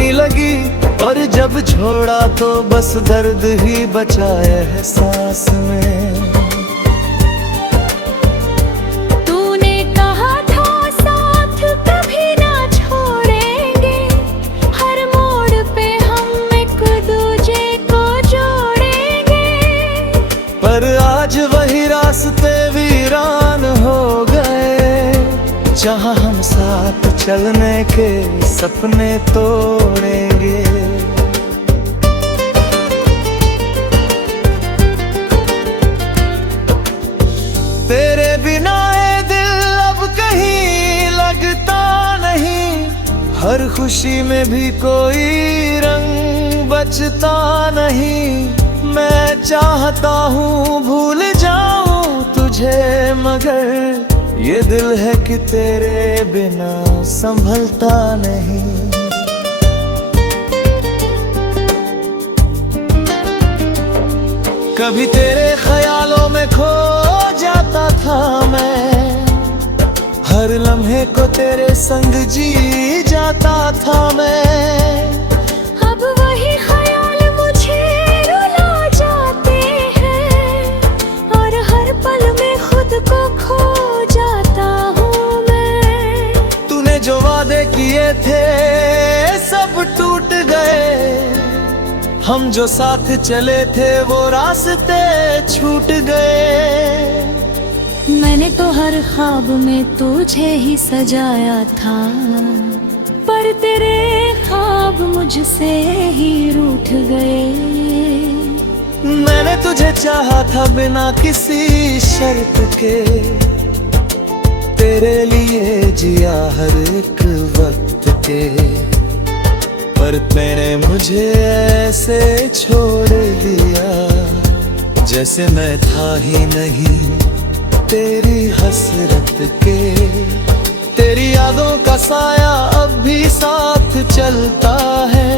होने लगी, और जब छोड़ा तो बस दर्द ही बचा एहसास में। पर आज वही रास्ते वीरान हो गए, जहाँ हम साथ चलने के सपने तोड़ेंगे। तेरे बिना ये दिल अब कहीं लगता नहीं, हर खुशी में भी कोई रंग बचता नहीं। मैं चाहता हूँ भूल जाऊं तुझे, मगर ये दिल है कि तेरे बिना संभलता नहीं। कभी तेरे ख्यालों में खो जाता था मैं, हर लम्हे को तेरे संग जी जाता था मैं। जो वादे किए थे सब टूट गए, हम जो साथ चले थे वो रास्ते छूट गए। मैंने तो हर ख्वाब में तुझे ही सजाया था, पर तेरे ख्वाब मुझसे ही रूठ गए। मैंने तुझे चाहा था बिना किसी शर्त के, तेरे लिए जिया हर एक वक्त के, पर तूने मुझे ऐसे छोड़ दिया जैसे मैं था ही नहीं तेरी हसरत के। तेरी यादों का साया अब भी साथ चलता है,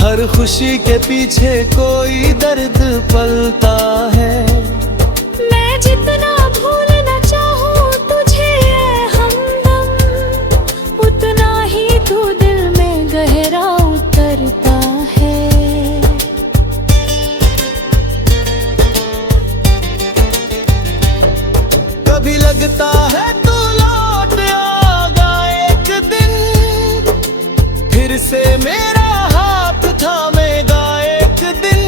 हर खुशी के पीछे कोई दर्द पलता है। मैं जितना भूलना चाहूं तुझे हमदम, उतना ही तू दिल में गहरा उतरता है। कभी लगता है तू लौट आएगा एक दिन, फिर से मेरा हाथ थामेगा एक दिन,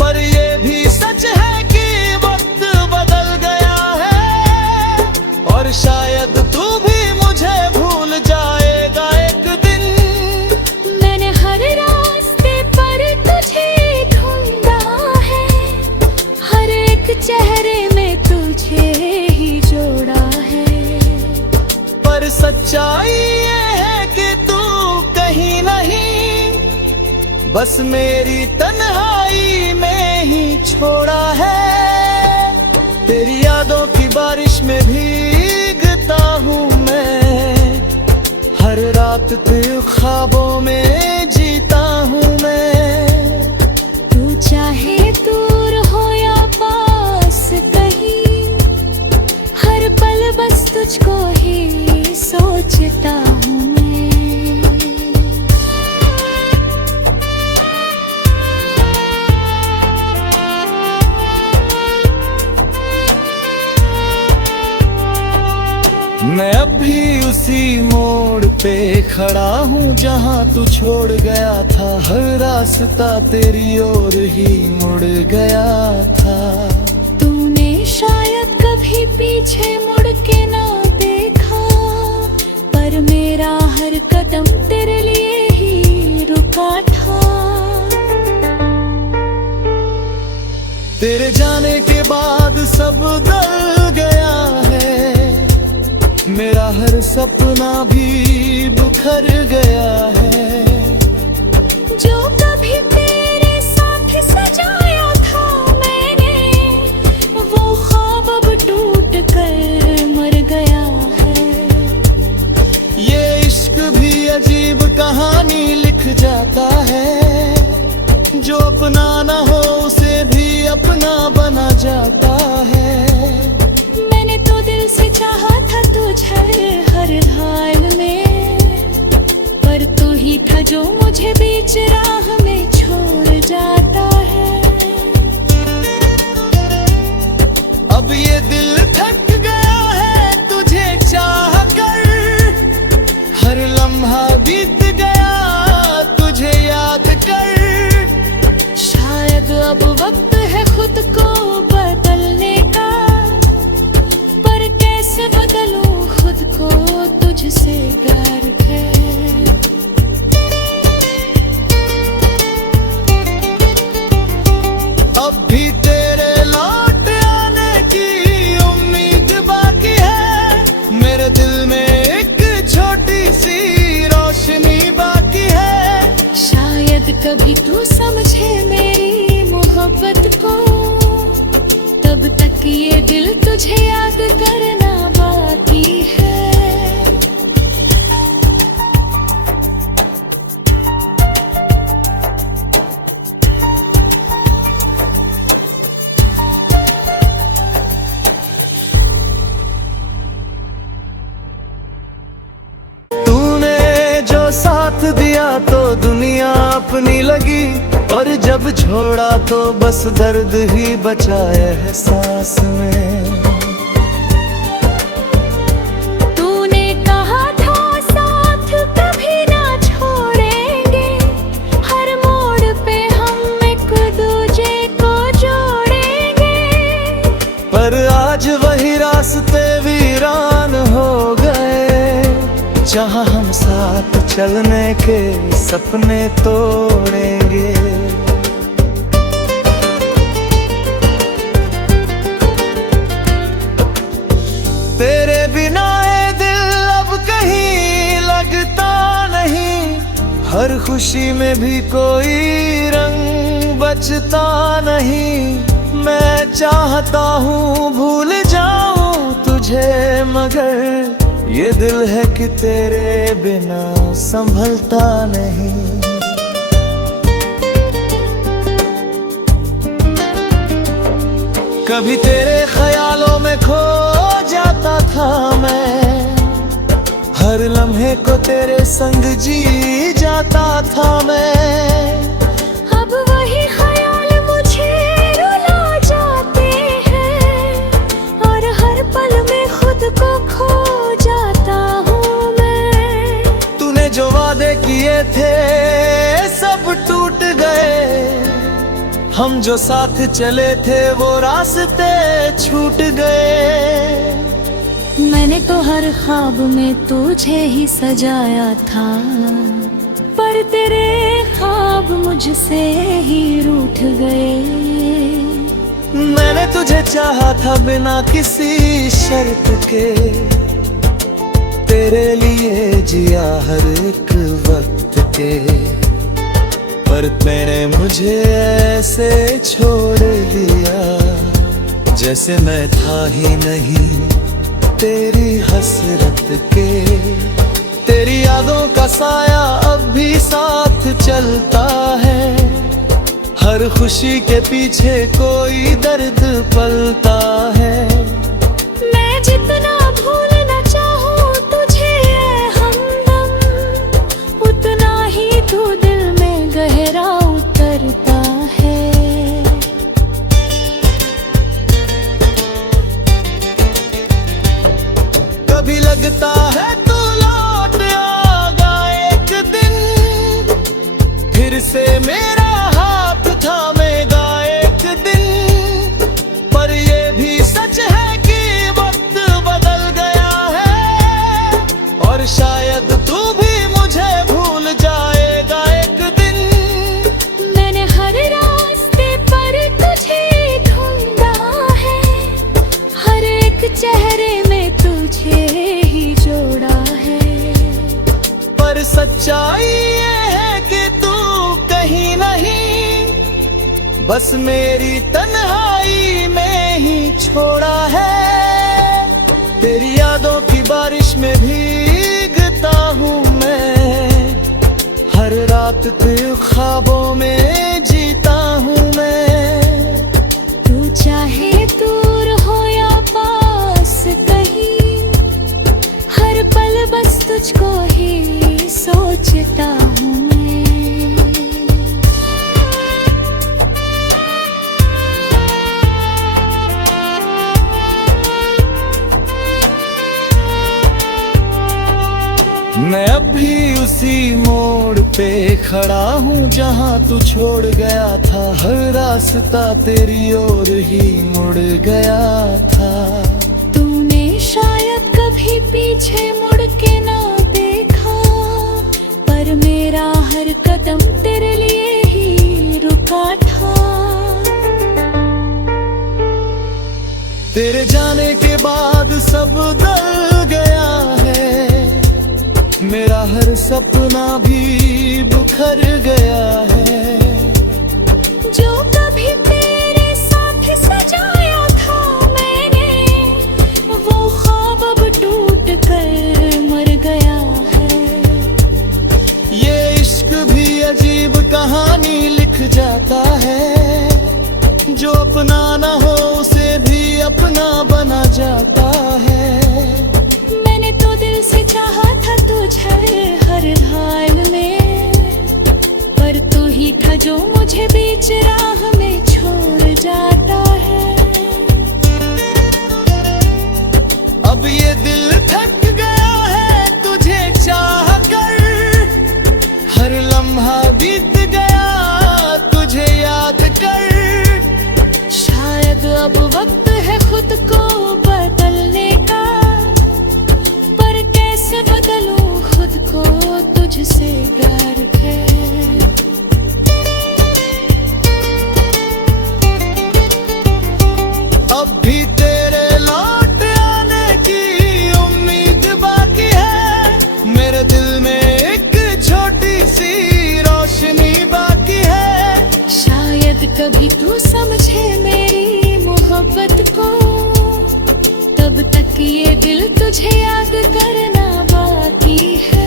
पर ये भी सच है कि वक्त बदल गया है, और शायद तू भी मुझे भूल जाएगा एक दिन। मैंने हर रास्ते पर तुझे ढूंढा है, हर एक चेहरे में तुझे ही जोड़ा है, पर सच्चाई ये है कि तू कहीं नहीं, बस मेरी तन्हाई में ही छोड़ा है। तेरी यादों की बारिश में भीगता हूँ मैं, हर रात तेरे ख्वाबों में जीता हूँ मैं। तू चाहे दूर हो या पास कहीं, हर पल बस तुझको ही सोचता हूँ मैं। मैं अब भी उसी मोड़ पे खड़ा हूँ जहाँ तू छोड़ गया था, हर रास्ता तेरी ओर ही मुड़ गया था। तूने शायद कभी पीछे मुड़ के ना देखा, पर मेरा हर कदम तेरे लिए ही रुका था। तेरे जाने के बाद सब बदल गया है, मेरा हर सपना भी बिखर गया है। जो कभी तेरे साथ सजाया था मैंने, वो ख्वाब अब टूट कर मर गया है। ये इश्क भी अजीब कहानी लिख जाता है, जो अपना ना हो उसे भी अपना बना जाता है। मैंने तो दिल से चाहा था तुझे हर हाल में, पर तू ही था जो मुझे बीच राह में छोड़ जाता है। अब ये दिल थक गया है तुझे चाह कर, हर लम्हा बीत गया तुझे याद कर। शायद अब वक्त है खुद को बदलने का, पर कैसे बदलूं खुद को तुझसे डर के। अब भी तेरे लौट आने की उम्मीद बाकी है, मेरे दिल में एक छोटी सी रोशनी बाकी है। शायद कभी तू समझे मेरी मोहब्बत को, तब तक ये दिल तुझे याद करना बाकी है। साथ दिया तो दुनिया अपनी लगी, और जब छोड़ा तो बस दर्द ही बचा एहसास में। तूने कहा था साथ कभी ना छोड़ेंगे, हर मोड़ पे हम एक दूजे को जोड़ेंगे। पर आज वही रास्ते वीरान हो गए, जहाँ हम साथ चलने के सपने तोड़ेंगे। तेरे बिना ये दिल अब कहीं लगता नहीं, हर खुशी में भी कोई रंग बचता नहीं। मैं चाहता हूँ भूल जाऊं तुझे, मगर ये दिल है कि तेरे बिना संभलता नहीं। कभी तेरे ख्यालों में खो जाता था मैं, हर लम्हे को तेरे संग जी जाता था मैं। अब वही ख्याल मुझे रुला जाते हैं, और हर पल में खुद को खो जाता हूँ मैं। तूने जो वादे किए थे सब टूट गए, हम जो साथ चले थे वो रास्ते छूट गए। मैंने तो हर ख्वाब में तुझे ही सजाया था, पर तेरे ख्वाब मुझसे ही रूठ गए। मैंने तुझे चाहा था बिना किसी शर्त के, तेरे लिए जिया हर एक वक्त के। पर तेरे मुझे ऐसे छोड़ दिया, जैसे मैं था ही नहीं तेरी हसरत के। तेरी यादों का साया अब भी साथ चलता है, हर खुशी के पीछे कोई दर्द पलता है। मैं जितना भूलना चाहूँ तुझे हमदम, उतना ही तू दिल में गहरा उतरता है। कभी लगता है तू लौट आएगा एक दिन, फिर से मेरा हाथ थामेगा एक दिन। पर ये भी सच है कि वक्त बदल गया है, और शायद तू भी मुझे भूल जाएगा एक दिन। मैंने हर रास्ते पर तुझे ढूंढा है, हर एक चेहरे में तुझे ही जोड़ा है। पर सच्चाई ये है कि तू कहीं नहीं, बस मेरी तन्हाई में ही छोड़ा है। तेरी यादों की बारिश में भीगता हूँ मैं, हर रात तेरे ख्वाबों में जीता हूँ मैं। तू चाहे दूर हो या पास कहीं, हर पल बस तुझको ही सोचता हूँ मैं। मैं अब भी उसी मोड़ पे खड़ा हूँ जहाँ तू छोड़ गया था। हर रास्ता तेरी ओर ही मुड़ गया था। तूने शायद कभी पीछे मुड़ के ना देखा, पर मेरा हर कदम तेरे लिए ही रुका था। तेरे जाने के बाद सब बदल गया है, मेरा हर सपना भी बिखर गया है। जो कभी तेरे साथ सजाया था मैंने, वो ख्वाब अब टूट कर मर गया है। ये इश्क भी अजीब कहानी लिख जाता है, जो अपना ना हो उसे भी अपना बना जाता है। मैंने तो दिल से चाहा था तुझे हर हाल में, पर तू ही था जो मुझे बीच राह में छोड़ जाता है। अब ये दिल थक गया है तुझे चाह कर, हर लम्हा बीत गया तुझे याद कर। शायद अब वक्त है खुद को बदलने का, पर कैसे बदलूं खुद को तुझसे डर के। अब भी तेरे लौट आने की उम्मीद बाकी है, मेरे दिल में एक छोटी सी रोशनी बाकी है। शायद कभी तू समझे मेरी मोहब्बत को, तब तक ये दिल तुझे याद करना बाकी है।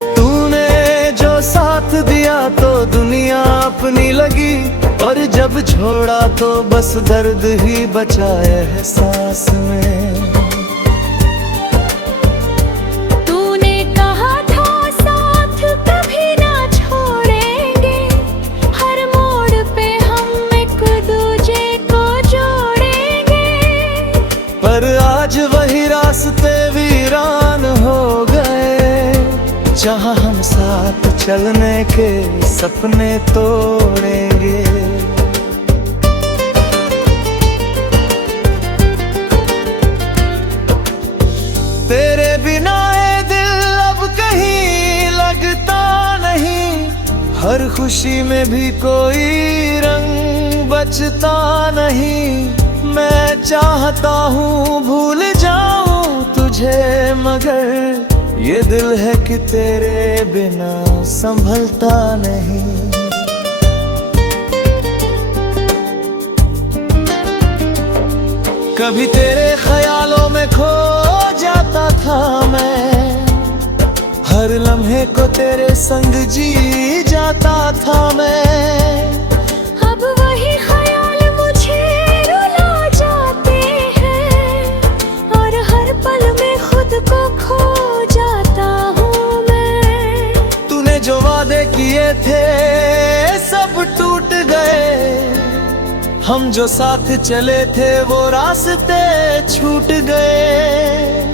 तूने जो साथ दिया तो दुनिया अपनी लगी, और जब छोड़ा तो बस दर्द ही बचा एहसास में। तूने कहा था साथ कभी ना छोड़ेंगे, हर मोड़ पे हम एक दूजे को जोड़ेंगे। पर आज वही रास्ते वीरान हो गए, जहाँ हम साथ चलने के सपने तोड़ेंगे। तेरे बिना ये दिल अब कहीं लगता नहीं, हर खुशी में भी कोई रंग बचता नहीं। मैं चाहता हूँ भूल जाऊं तुझे, मगर ये दिल है कि तेरे बिना संभलता नहीं। कभी तेरे ख्यालों में खो जाता था मैं, हर लम्हे को तेरे संग जी जाता था मैं। अब वही ख्याल मुझे रुला जाते हैं, और हर पल में खुद को खो जाता हूँ मैं। तूने जो वादे किए थे सब टूट गए, हम जो साथ चले थे वो रास्ते छूट गए।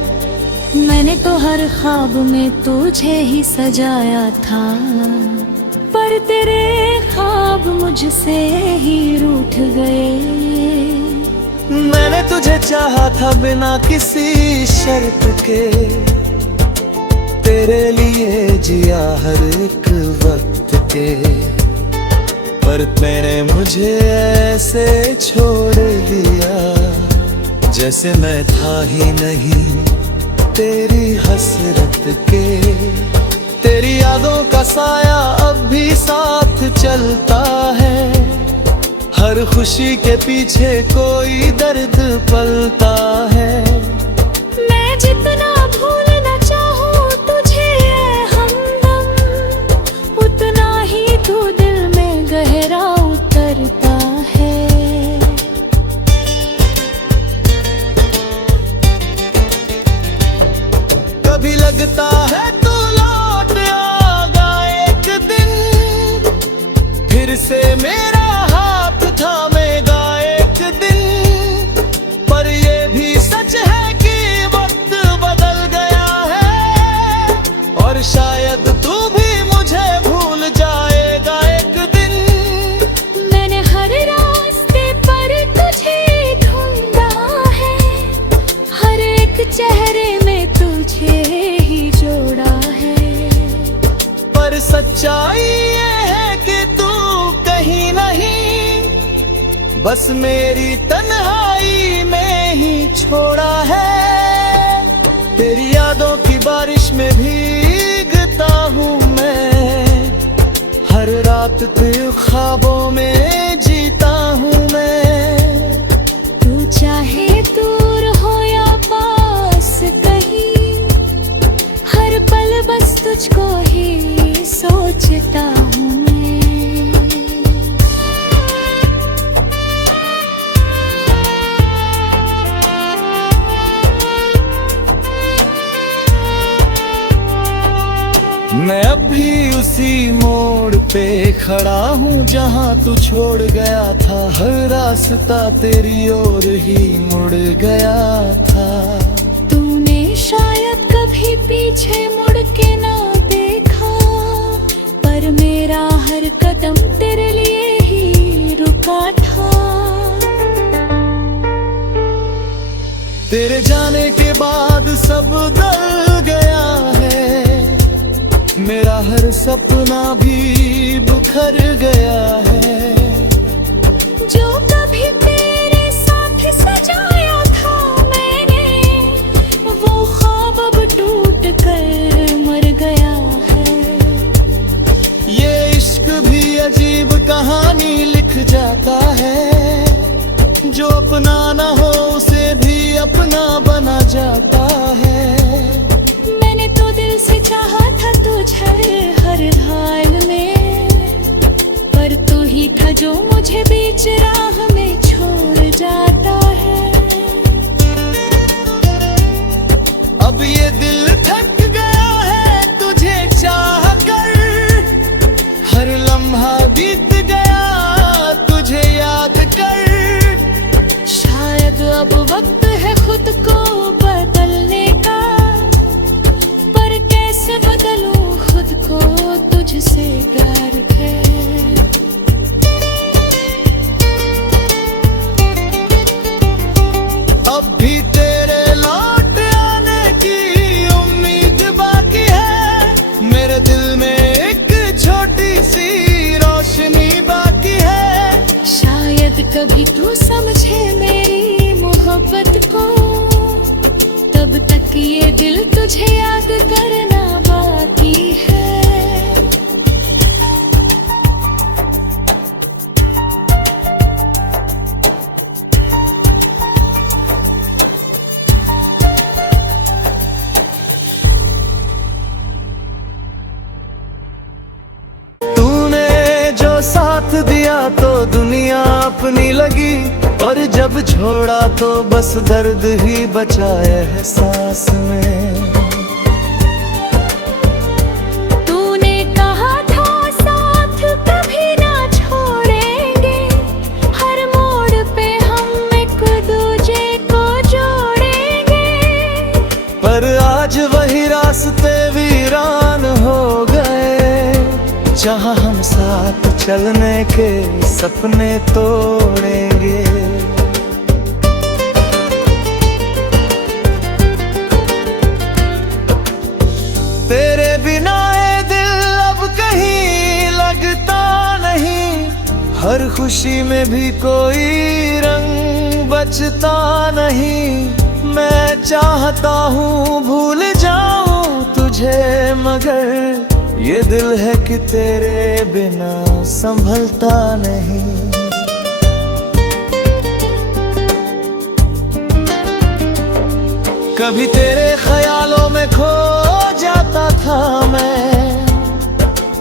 मैंने तो हर ख्वाब में तुझे ही सजाया था, पर तेरे ख्वाब मुझसे ही रूठ गए। मैंने तुझे चाहा था बिना किसी शर्त के, तेरे लिए जिया हर एक वक्त के। पर तेरे मुझे ऐसे छोड़ दिया, जैसे मैं था ही नहीं तेरी हसरत के। तेरी यादों का साया अब भी साथ चलता है, हर खुशी के पीछे कोई दर्द पलता है। मैं जितना भूलना चाहूँ तुझे और सच्चाई ये है कि तू कहीं नहीं, बस मेरी तन्हाई में ही छोड़ा है। तेरी यादों की बारिश में भीगता हूँ मैं, हर रात तेरे ख्वाबों में जीता हूँ मैं। तू चाहे दूर हो या पास कहीं, हर पल बस तुझको ही सोचता हूँ मैं। मैं अब भी उसी मोड़ पे खड़ा हूँ जहाँ तू छोड़ गया था, हर रास्ता तेरी ओर ही मुड़ गया था। तूने शायद कभी पीछे मुड़ के ना देखा, पर मेरा हर कदम तेरे लिए ही रुका था। तेरे जाने के बाद सब बदल गया है, मेरा हर सपना भी बिखर गया है। जो कभी तेरे साथ सजाया था मैंने, वो ख्वाब अब टूट कर मर गया है। ये इश्क भी अजीब कहानी लिख जाता है, जो अपना ना हो उसे भी अपना बना जाता है। मैंने तो दिल से चाहा था तुझे हर हाल में, पर तू ही था जो मुझे बीच राह में छोड़ जाता है। अब ये दिल थक गया है तुझे चाह कर, हर लम्हा बीत गया तुझे याद कर। शायद अब वक्त है खुद को बदलने का, पर कैसे बदलूं खुद को तुझसे प्यार है। अब भी तेरे लौट आने की उम्मीद बाकी है, मेरे दिल में एक छोटी सी रोशनी बाकी है। शायद कभी तू समझे मेरी मोहब्बत को, तब तक ये दिल तुझे याद करना बाकी है। तूने जो साथ दिया तो दुनिया अपनी लगी, और जब छोड़ा तो बस दर्द ही बचा एहसास में। तूने कहा था साथ कभी ना छोड़ेंगे, हर मोड़ पे हम एक दूजे को जोड़ेंगे। पर आज वही रास्ते वीरान हो गए, जहाँ हम साथ चलने के सपने तोड़ेंगे। तेरे बिना ये दिल अब कहीं लगता नहीं, हर खुशी में भी कोई रंग बचता नहीं। मैं चाहता हूँ भूल जाऊं तुझे, मगर ये दिल है कि तेरे बिना संभलता नहीं। कभी तेरे ख्यालों में खो जाता था मैं,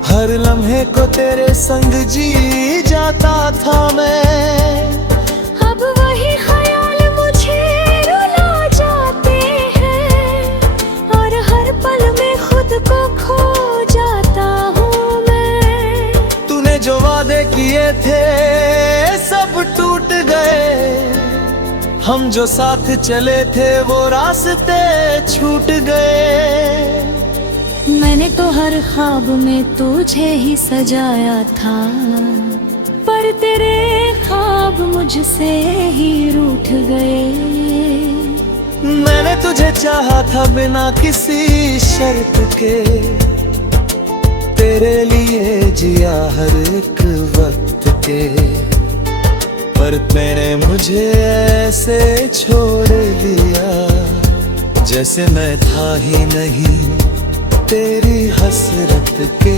हर लम्हे को तेरे संग जी जाता था मैं। अब वही ख्याल मुझे रुला जाते हैं, और हर पल में खुद को खो जाता हूँ मैं। तूने जो वादे किए थे सब टूट गए, हम जो साथ चले थे वो रास्ते छूट गए। मैंने तो हर ख्वाब में तुझे ही सजाया था, पर तेरे ख्वाब मुझसे ही रूठ गए। मैंने तुझे चाहा था बिना किसी शर्त के, तेरे लिए जिया हर एक वक्त के, पर मैंने मुझे ऐसे छोड़ दिया जैसे मैं था ही नहीं तेरी हसरत के।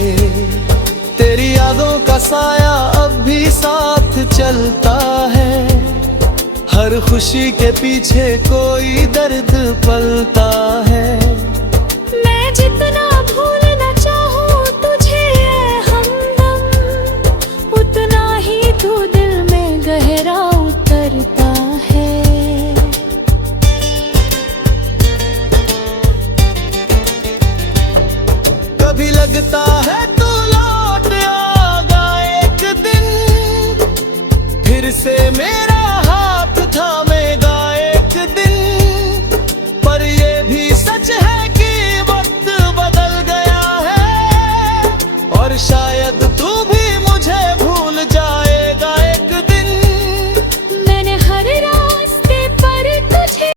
तेरी यादों का साया अब भी साथ चलता है, हर खुशी के पीछे कोई दर्द पलता है। मैं जितना भूलना चाहूँ तुझे ऐ हमदम, उतना ही तू दिल में गहरा उतरता है। कभी लगता है तू लौट आएगा एक दिन, फिर से मेरा